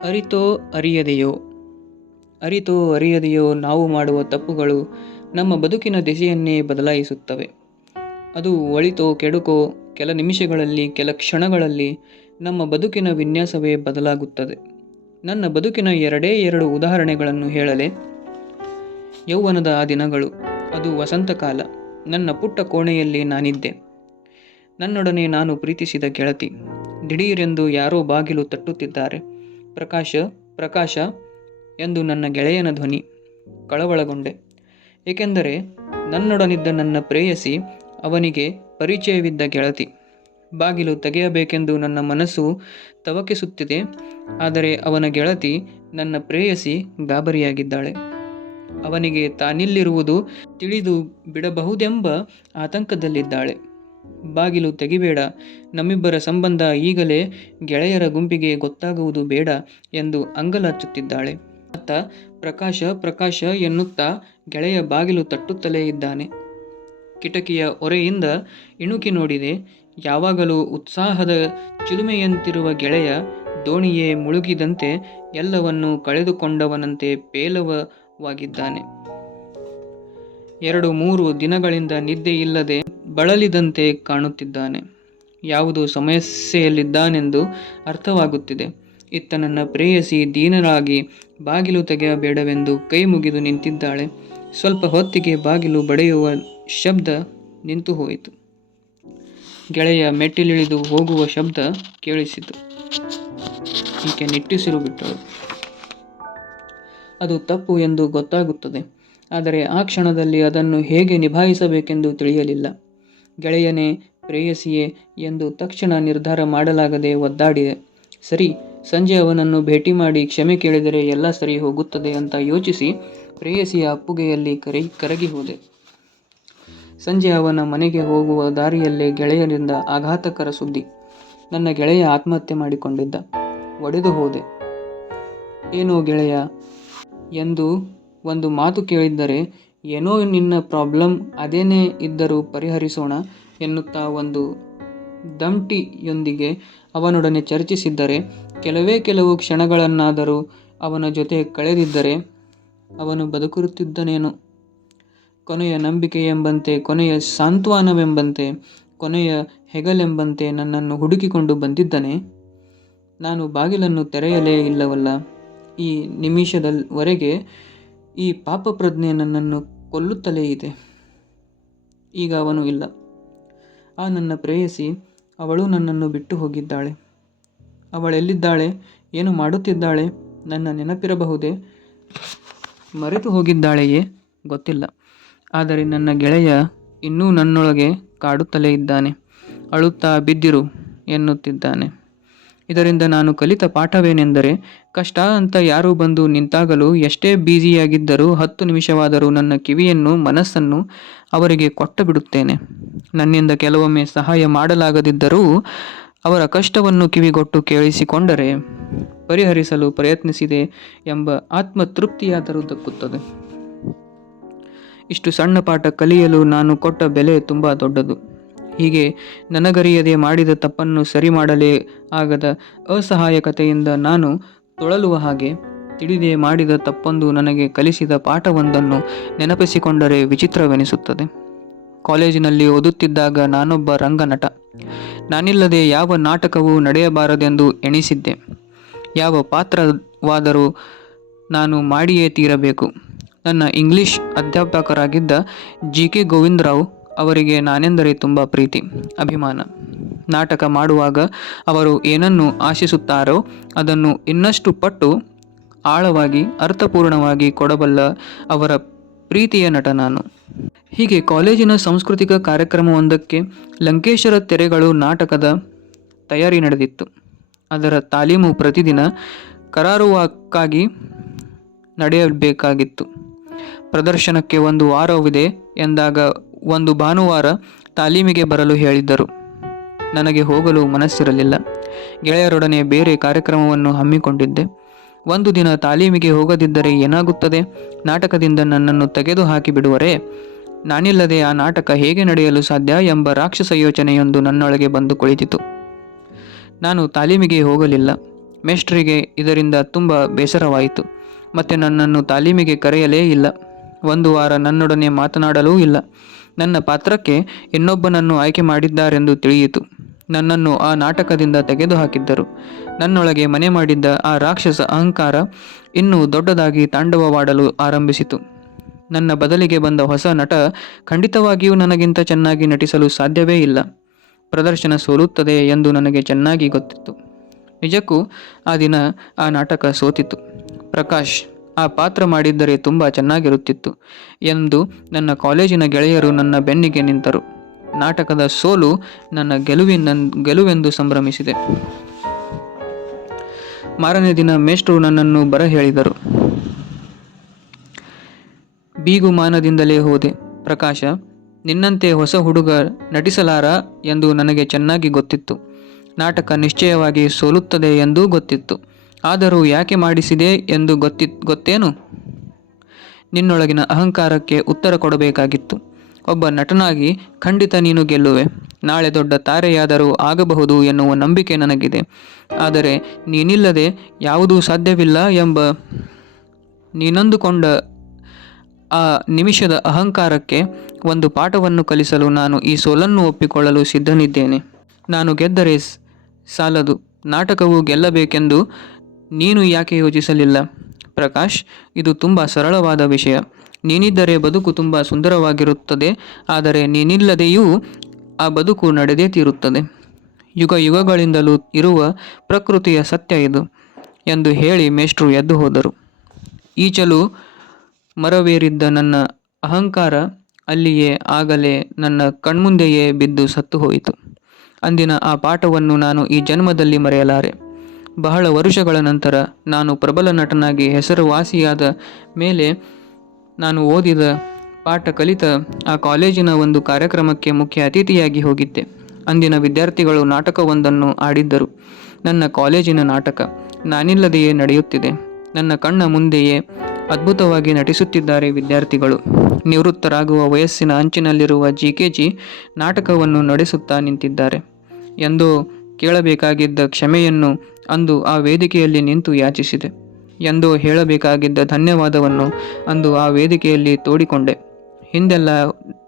ಅರಿತೋ ಅರಿಯದೆಯೋ ಅರಿತೋ ಅರಿಯದೆಯೋ ನಾವು ಮಾಡುವ ತಪ್ಪುಗಳು ನಮ್ಮ ಬದುಕಿನ ದಿಶೆಯನ್ನೇ ಬದಲಾಯಿಸುತ್ತವೆ. ಅದು ಒಳಿತೋ ಕೆಡುಕೋ ಕೆಲ ನಿಮಿಷಗಳಲ್ಲಿ ಕೆಲ ಕ್ಷಣಗಳಲ್ಲಿ ನಮ್ಮ ಬದುಕಿನ ವಿನ್ಯಾಸವೇ ಬದಲಾಗುತ್ತದೆ. ನನ್ನ ಬದುಕಿನ ಎರಡೇ ಎರಡು ಉದಾಹರಣೆಗಳನ್ನು ಹೇಳಲೆ. ಯೌವನದ ಆ ದಿನಗಳು. ಅದು ವಸಂತಕಾಲ. ನನ್ನ ಪುಟ್ಟ ಕೋಣೆಯಲ್ಲಿ ನಾನಿದ್ದೆ. ನನ್ನೊಡನೆ ನಾನು ಪ್ರೀತಿಸಿದ ಗೆಳತಿ. ದಿಢೀರೆಂದು ಯಾರೋ ಬಾಗಿಲು ತಟ್ಟುತ್ತಿದ್ದಾರೆ. ಪ್ರಕಾಶ ಪ್ರಕಾಶ ಎಂದು ನನ್ನ ಗೆಳೆಯನ ಧ್ವನಿ. ಕಳವಳಗೊಂಡೆ. ಏಕೆಂದರೆ ನನ್ನೊಡನಿದ್ದ ನನ್ನ ಪ್ರೇಯಸಿ ಅವನಿಗೆ ಪರಿಚಯವಿದ್ದ ಗೆಳತಿ. ಬಾಗಿಲು ತೆಗೆಯಬೇಕೆಂದು ನನ್ನ ಮನಸ್ಸು ತವಕಿಸುತ್ತಿದೆ. ಆದರೆ ಅವನ ಗೆಳತಿ ನನ್ನ ಪ್ರೇಯಸಿ ಗಾಬರಿಯಾಗಿದ್ದಾಳೆ. ಅವನಿಗೆ ತಾನಿಲ್ಲಿರುವುದು ತಿಳಿದು ಬಿಡಬಹುದೆಂಬ ಆತಂಕದಲ್ಲಿದ್ದಾಳೆ. ಬಾಗಿಲು ತೆಗಿಬೇಡ, ನಮ್ಮಿಬ್ಬರ ಸಂಬಂಧ ಈಗಲೇ ಗೆಳೆಯರ ಗುಂಪಿಗೆ ಗೊತ್ತಾಗುವುದು ಬೇಡ ಎಂದು ಅಂಗಲಾಚುತ್ತಿದ್ದಾಳೆ. ಅತ್ತ ಪ್ರಕಾಶ ಪ್ರಕಾಶ ಎನ್ನುತ್ತಾ ಗೆಳೆಯ ಬಾಗಿಲು ತಟ್ಟುತ್ತಲೇ ಇದ್ದಾನೆ. ಕಿಟಕಿಯ ಒರೆಯಿಂದ ಇಣುಕಿ ನೋಡಿದೆ. ಯಾವಾಗಲೂ ಉತ್ಸಾಹದ ಚಿಲುಮೆಯಂತಿರುವ ಗೆಳೆಯ ದೋಣಿಯೇ ಮುಳುಗಿದಂತೆ ಎಲ್ಲವನ್ನೂ ಕಳೆದುಕೊಂಡವನಂತೆ ಪೇಲವವಾಗಿದ್ದಾನೆ. 2-3 ದಿನಗಳಿಂದ ನಿದ್ದೆ ಇಲ್ಲದೆ ಬಳಲಿದಂತೆ ಕಾಣುತ್ತಿದ್ದಾನೆ. ಯಾವುದೋ ಸಮಸ್ಯೆಯಲ್ಲಿದ್ದಾನೆಂದು ಅರ್ಥವಾಗುತ್ತಿದೆ. ಇತ್ತ ನನ್ನ ಪ್ರೇಯಸಿ ದೀನಳಾಗಿ ಬಾಗಿಲು ತೆಗೆಯಬೇಡವೆಂದು ಕೈ ಮುಗಿದು ನಿಂತಿದ್ದಾಳೆ. ಸ್ವಲ್ಪ ಹೊತ್ತಿಗೆ ಬಾಗಿಲು ಬಡಿಯುವ ಶಬ್ದ ನಿಂತು ಹೋಯಿತು. ಗೆಳೆಯ ಮೆಟ್ಟಿಲಿಳಿದು ಹೋಗುವ ಶಬ್ದ ಕೇಳಿಸಿತು. ಈಕೆ ನಿಟ್ಟುಸಿರು ಬಿಟ್ಟಳು. ಅದು ತಪ್ಪು ಎಂದು ಗೊತ್ತಾಗುತ್ತದೆ. ಆದರೆ ಆ ಕ್ಷಣದಲ್ಲಿ ಅದನ್ನು ಹೇಗೆ ನಿಭಾಯಿಸಬೇಕೆಂದು ತಿಳಿಯಲಿಲ್ಲ. ಗೆಳೆಯನೇ ಪ್ರೇಯಸಿಯೇ ಎಂದು ತಕ್ಷಣ ನಿರ್ಧಾರ ಮಾಡಲಾಗದೆ ಒದ್ದಾಡಿದೆ. ಸರಿ, ಸಂಜೆ ಅವನನ್ನು ಭೇಟಿ ಮಾಡಿ ಕ್ಷಮೆ ಕೇಳಿದರೆ ಎಲ್ಲ ಸರಿ ಹೋಗುತ್ತದೆ ಅಂತ ಯೋಚಿಸಿ ಪ್ರೇಯಸಿಯ ಅಪ್ಪುಗೆಯಲ್ಲಿ ಕರಗಿ ಹೋದೆ. ಸಂಜೆ ಅವನ ಮನೆಗೆ ಹೋಗುವ ದಾರಿಯಲ್ಲೇ ಗೆಳೆಯರಿಂದ ಆಘಾತಕರ ಸುದ್ದಿ. ನನ್ನ ಗೆಳೆಯ ಆತ್ಮಹತ್ಯೆ ಮಾಡಿಕೊಂಡಿದ್ದ. ಒಡೆದು ಹೋದೆ. ಏನೋ ಗೆಳೆಯ ಎಂದು ಒಂದು ಮಾತು ಕೇಳಿದ್ದರೆ ಏನೋ ನಿನ್ನ ಪ್ರಾಬ್ಲಮ್ ಅದೇನೇ ಇದ್ದರೂ ಪರಿಹರಿಸೋಣ ಎನ್ನುತ್ತಾ ಒಂದು ದಂಟಿಯೊಂದಿಗೆ ಅವನೊಡನೆ ಚರ್ಚಿಸಿದ್ದರೆ, ಕೆಲವು ಕ್ಷಣಗಳನ್ನಾದರೂ ಅವನ ಜೊತೆ ಕಳೆದಿದ್ದರೆ ಅವನು ಬದುಕುತ್ತಿದ್ದನೇನೋ. ಕೊನೆಯ ನಂಬಿಕೆ ಎಂಬಂತೆ, ಕೊನೆಯ ಸಾಂತ್ವನವೆಂಬಂತೆ, ಕೊನೆಯ ಹೆಗಲೆಂಬಂತೆ ನನ್ನನ್ನು ಹುಡುಕಿಕೊಂಡು ಬಂದಿದ್ದನೇ. ನಾನು ಬಾಗಿಲನ್ನು ತೆರೆಯಲೇ ಇಲ್ಲವಲ್ಲ. ಈ ನಿಮಿಷದವರೆಗೆ ಈ ಪಾಪಪ್ರಜ್ಞೆ ನನ್ನನ್ನು ಕೊಲ್ಲುತ್ತಲೇ ಇದೆ. ಈಗ ಅವನು ಇಲ್ಲ. ಆ ನನ್ನ ಪ್ರೇಯಸಿ, ಅವಳು ನನ್ನನ್ನು ಬಿಟ್ಟು ಹೋಗಿದ್ದಾಳೆ. ಅವಳೆಲ್ಲಿದ್ದಾಳೆ? ಏನು ಮಾಡುತ್ತಿದ್ದಾಳೆ? ನನ್ನ ನೆನಪಿರಬಹುದೇ? ಮರೆತು ಹೋಗಿದ್ದಾಳೆಯೇ? ಗೊತ್ತಿಲ್ಲ. ಆದರೆ ನನ್ನ ಗೆಳೆಯ ಇನ್ನೂ ನನ್ನೊಳಗೆ ಕಾಡುತ್ತಲೇ ಇದ್ದಾನೆ. ಅಳುತ್ತಾ ಬಿದ್ದಿರು ಎನ್ನುತ್ತಿದ್ದಾನೆ. ಇದರಿಂದ ನಾನು ಕಲಿತ ಪಾಠವೇನೆಂದರೆ, ಕಷ್ಟ ಅಂತ ಯಾರು ಬಂದು ನಿಂತಾಗಲೂ ಎಷ್ಟೇ ಬ್ಯುಸಿಯಾಗಿದ್ದರೂ 10 ನಿಮಿಷವಾದರೂ ನನ್ನ ಕಿವಿಯನ್ನು ಮನಸ್ಸನ್ನು ಅವರಿಗೆ ಕೊಟ್ಟು ಬಿಡುತ್ತೇನೆ. ನನ್ನಿಂದ ಕೆಲವೊಮ್ಮೆ ಸಹಾಯ ಮಾಡಲಾಗದಿದ್ದರೂ ಅವರ ಕಷ್ಟವನ್ನು ಕಿವಿಗೊಟ್ಟು ಕೇಳಿಸಿಕೊಂಡರೆ ಪರಿಹರಿಸಲು ಪ್ರಯತ್ನಿಸಿದೆ ಎಂಬ ಆತ್ಮತೃಪ್ತಿಯಾದರೂ ದಕ್ಕುತ್ತದೆ. ಇಷ್ಟು ಸಣ್ಣ ಪಾಠ ಕಲಿಯಲು ನಾನು ಕೊಟ್ಟ ಬೆಲೆ ತುಂಬ ದೊಡ್ಡದು. ಹೀಗೆ ನನಗರಿಯದೆ ಮಾಡಿದ ತಪ್ಪನ್ನು ಸರಿ ಮಾಡಲೇ ಆಗದ ಅಸಹಾಯಕತೆಯಿಂದ ನಾನು ತೊಳಲುವ ಹಾಗೆ ತಿಳಿದೇ ಮಾಡಿದ ತಪ್ಪೊಂದು ನನಗೆ ಕಲಿಸಿದ ಪಾಠವೊಂದನ್ನು ನೆನಪಿಸಿಕೊಂಡರೆ ವಿಚಿತ್ರವೆನಿಸುತ್ತದೆ. ಕಾಲೇಜಿನಲ್ಲಿ ಓದುತ್ತಿದ್ದಾಗ ನಾನೊಬ್ಬ ರಂಗನಟ. ನಾನಿಲ್ಲದೆ ಯಾವ ನಾಟಕವೂ ನಡೆಯಬಾರದೆಂದು ಎಣಿಸಿದ್ದೆ. ಯಾವ ಪಾತ್ರವಾದರೂ ನಾನು ಮಾಡಿಯೇ ತೀರಬೇಕು. ನನ್ನ ಇಂಗ್ಲಿಷ್ ಅಧ್ಯಾಪಕರಾಗಿದ್ದ GK ಗೋವಿಂದರಾವ್ ಅವರಿಗೆ ನಾನೆಂದರೆ ತುಂಬ ಪ್ರೀತಿ, ಅಭಿಮಾನ. ನಾಟಕ ಮಾಡುವಾಗ ಅವರು ಏನನ್ನು ಆಶಿಸುತ್ತಾರೋ ಅದನ್ನು ಇನ್ನಷ್ಟು ಪಟ್ಟು ಆಳವಾಗಿ ಅರ್ಥಪೂರ್ಣವಾಗಿ ಕೊಡಬಲ್ಲ ಅವರ ಪ್ರೀತಿಯ ನಟ ನಾನು. ಹೀಗೆ ಕಾಲೇಜಿನ ಸಾಂಸ್ಕೃತಿಕ ಕಾರ್ಯಕ್ರಮವೊಂದಕ್ಕೆ ಲಂಕೇಶರ ತೆರೆಗಳು ನಾಟಕದ ತಯಾರಿ ನಡೆದಿತ್ತು. ಅದರ ತಾಲೀಮು ಪ್ರತಿದಿನ ಕರಾರುವಕ್ಕಾಗಿ ನಡೆಯಬೇಕಾಗಿತ್ತು. ಪ್ರದರ್ಶನಕ್ಕೆ 1 ವಾರವಿದೆ ಎಂದಾಗ ಒಂದು ಭಾನುವಾರ ತಾಲೀಮಿಗೆ ಬರಲು ಹೇಳಿದ್ದರು. ನನಗೆ ಹೋಗಲು ಮನಸ್ಸಿರಲಿಲ್ಲ. ಗೆಳೆಯರೊಡನೆ ಬೇರೆ ಕಾರ್ಯಕ್ರಮವನ್ನು ಹಮ್ಮಿಕೊಂಡಿದ್ದೆ. ಒಂದು ದಿನ ತಾಲೀಮಿಗೆ ಹೋಗದಿದ್ದರೆ ಏನಾಗುತ್ತದೆ? ನಾಟಕದಿಂದ ನನ್ನನ್ನು ತೆಗೆದು ಹಾಕಿ ಬಿಡುವರೇ? ನಾನಿಲ್ಲದೆ ಆ ನಾಟಕ ಹೇಗೆ ನಡೆಯಲು ಸಾಧ್ಯ ಎಂಬ ರಾಕ್ಷಸ ಯೋಚನೆಯೊಂದು ನನ್ನೊಳಗೆ ಬಂದು ಕುಳಿತಿತು. ನಾನು ತಾಲೀಮಿಗೆ ಹೋಗಲಿಲ್ಲ. ಮೇಷ್ಟ್ರಿಗೆ ಇದರಿಂದ ತುಂಬ ಬೇಸರವಾಯಿತು. ಮತ್ತೆ ನನ್ನನ್ನು ತಾಲೀಮಿಗೆ ಕರೆಯಲೇ ಇಲ್ಲ. ಒಂದು ವಾರ ನನ್ನೊಡನೆ ಮಾತನಾಡಲೂ ಇಲ್ಲ. ನನ್ನ ಪಾತ್ರಕ್ಕೆ ಇನ್ನೊಬ್ಬನನ್ನು ಆಯ್ಕೆ ಮಾಡಿದ್ದಾರೆಂದು ತಿಳಿಯಿತು. ನನ್ನನ್ನು ಆ ನಾಟಕದಿಂದ ತೆಗೆದುಹಾಕಿದ್ದರು. ನನ್ನೊಳಗೆ ಮನೆ ಮಾಡಿದ್ದ ಆ ರಾಕ್ಷಸ ಅಹಂಕಾರ ಇನ್ನೂ ದೊಡ್ಡದಾಗಿ ತಾಂಡವವಾಡಲು ಆರಂಭಿಸಿತು. ನನ್ನ ಬದಲಿಗೆ ಬಂದ ಹೊಸ ನಟ ಖಂಡಿತವಾಗಿಯೂ ನನಗಿಂತ ಚೆನ್ನಾಗಿ ನಟಿಸಲು ಸಾಧ್ಯವೇ ಇಲ್ಲ. ಪ್ರದರ್ಶನ ಸೋಲುತ್ತದೆ ಎಂದು ನನಗೆ ಚೆನ್ನಾಗಿ ಗೊತ್ತಿತ್ತು. ನಿಜಕ್ಕೂ ಆ ದಿನ ಆ ನಾಟಕ ಸೋತಿತು. ಪ್ರಕಾಶ್ ಆ ಪಾತ್ರ ಮಾಡಿದ್ದರೆ ತುಂಬ ಚೆನ್ನಾಗಿರುತ್ತಿತ್ತು ಎಂದು ನನ್ನ ಕಾಲೇಜಿನ ಗೆಳೆಯರು ನನ್ನ ಬೆನ್ನಿಗೆ ನಿಂತರು. ನಾಟಕದ ಸೋಲು ನನ್ನ ಗೆಲುವೆಂದು ಸಂಭ್ರಮಿಸಿದೆ. ಮಾರನೇ ದಿನ ಮೇಷ್ಟ್ರು ನನ್ನನ್ನು ಬರ ಹೇಳಿದರು. ಬೀಗುಮಾನದಿಂದಲೇ ಹೋದೆ. ಪ್ರಕಾಶ, ನಿನ್ನಂತೆ ಹೊಸ ಹುಡುಗ ನಟಿಸಲಾರ ಎಂದು ನನಗೆ ಚೆನ್ನಾಗಿ ಗೊತ್ತಿತ್ತು. ನಾಟಕ ನಿಶ್ಚಯವಾಗಿ ಸೋಲುತ್ತದೆ ಎಂದೂ ಗೊತ್ತಿತ್ತು. ಆದರೂ ಯಾಕೆ ಮಾಡಿಸಿದೆ ಎಂದು ಗೊತ್ತೇನು? ನಿನ್ನೊಳಗಿನ ಅಹಂಕಾರಕ್ಕೆ ಉತ್ತರ ಕೊಡಬೇಕಾಗಿತ್ತು. ಒಬ್ಬ ನಟನಾಗಿ ಖಂಡಿತ ನೀನು ಗೆಲ್ಲುವೆ. ನಾಳೆ ದೊಡ್ಡ ತಾರೆಯಾದರೂ ಆಗಬಹುದು ಎನ್ನುವ ನಂಬಿಕೆ ನನಗಿದೆ. ಆದರೆ ನೀನಿಲ್ಲದೆ ಯಾವುದೂ ಸಾಧ್ಯವಿಲ್ಲ ಎಂಬ ನೀನಂದುಕೊಂಡ ಆ ನಿಮಿಷದ ಅಹಂಕಾರಕ್ಕೆ ಒಂದು ಪಾಠವನ್ನು ಕಲಿಸಲು ನಾನು ಈ ಸೋಲನ್ನು ಒಪ್ಪಿಕೊಳ್ಳಲು ಸಿದ್ಧನಿದ್ದೇನೆ. ನಾನು ಗೆದ್ದರೆ ಸಾಲದು, ನಾಟಕವು ಗೆಲ್ಲಬೇಕೆಂದು ನೀನು ಯಾಕೆ ಯೋಚಿಸಲಿಲ್ಲ? ಪ್ರಕಾಶ್, ಇದು ತುಂಬ ಸರಳವಾದ ವಿಷಯ. ನೀನಿದ್ದರೆ ಬದುಕು ತುಂಬ ಸುಂದರವಾಗಿರುತ್ತದೆ. ಆದರೆ ನೀನಿಲ್ಲದೆಯೂ ಆ ಬದುಕು ನಡೆದೇ ತೀರುತ್ತದೆ. ಯುಗ ಯುಗಗಳಿಂದಲೂ ಇರುವ ಪ್ರಕೃತಿಯ ಸತ್ಯ ಇದು ಎಂದು ಹೇಳಿ ಮೇಷ್ಟ್ರು ಎದ್ದು ಹೋದರು. ಈಚಲು ಮರವೇರಿದ್ದ ನನ್ನ ಅಹಂಕಾರ ಅಲ್ಲಿಯೇ ಆಗಲೇ ನನ್ನ ಕಣ್ಮುಂದೆಯೇ ಬಿದ್ದು ಸತ್ತು ಹೋಯಿತು. ಅಂದಿನ ಆ ಪಾಠವನ್ನು ನಾನು ಈ ಜನ್ಮದಲ್ಲಿ ಮರೆಯಲಾರೆ. ಬಹಳ ವರುಷಗಳ ನಂತರ ನಾನು ಪ್ರಬಲ ನಟನಾಗಿ ಹೆಸರುವಾಸಿಯಾದ ಮೇಲೆ ನಾನು ಓದಿದ ಪಾಠ ಕಲಿತ ಆ ಕಾಲೇಜಿನ ಒಂದು ಕಾರ್ಯಕ್ರಮಕ್ಕೆ ಮುಖ್ಯ ಅತಿಥಿಯಾಗಿ ಹೋಗಿದ್ದೆ. ಅಂದಿನ ವಿದ್ಯಾರ್ಥಿಗಳು ನಾಟಕವೊಂದನ್ನು ಆಡಿದ್ದರು. ನನ್ನ ಕಾಲೇಜಿನ ನಾಟಕ ನಾನಿಲ್ಲದೆಯೇ ನಡೆಯುತ್ತಿದೆ. ನನ್ನ ಕಣ್ಣ ಮುಂದೆಯೇ ಅದ್ಭುತವಾಗಿ ನಟಿಸುತ್ತಿದ್ದಾರೆ ವಿದ್ಯಾರ್ಥಿಗಳು. ನಿವೃತ್ತರಾಗುವ ವಯಸ್ಸಿನ ಅಂಚಿನಲ್ಲಿರುವ GKG ನಾಟಕವನ್ನು ನಡೆಸುತ್ತಾ ನಿಂತಿದ್ದಾರೆ. ಎಂದೋ ಕೇಳಬೇಕಾಗಿದ್ದ ಕ್ಷಮೆಯನ್ನು ಅಂದು ಆ ವೇದಿಕೆಯಲ್ಲಿ ನಿಂತು ಯಾಚಿಸಿದೆ. ಎಂದೋ ಹೇಳಬೇಕಾಗಿದ್ದ ಧನ್ಯವಾದವನ್ನು ಅಂದು ಆ ವೇದಿಕೆಯಲ್ಲಿ ತೋಡಿಕೊಂಡೆ. ಹಿಂದೆಲ್ಲ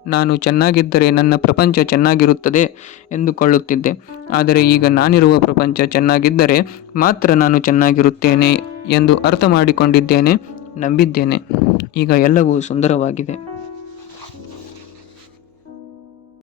ನಾನು ಚೆನ್ನಾಗಿದ್ದರೆ ನನ್ನ ಪ್ರಪಂಚ ಚೆನ್ನಾಗಿರುತ್ತದೆ ಎಂದುಕೊಳ್ಳುತ್ತಿದ್ದೆ. ಆದರೆ ಈಗ ನಾನಿರುವ ಪ್ರಪಂಚ ಚೆನ್ನಾಗಿದ್ದರೆ ಮಾತ್ರ ನಾನು ಚೆನ್ನಾಗಿರುತ್ತೇನೆ ಎಂದು ಅರ್ಥ ಮಾಡಿಕೊಂಡಿದ್ದೇನೆ, ನಂಬಿದ್ದೇನೆ. ಈಗ ಎಲ್ಲವೂ ಸುಂದರವಾಗಿದೆ.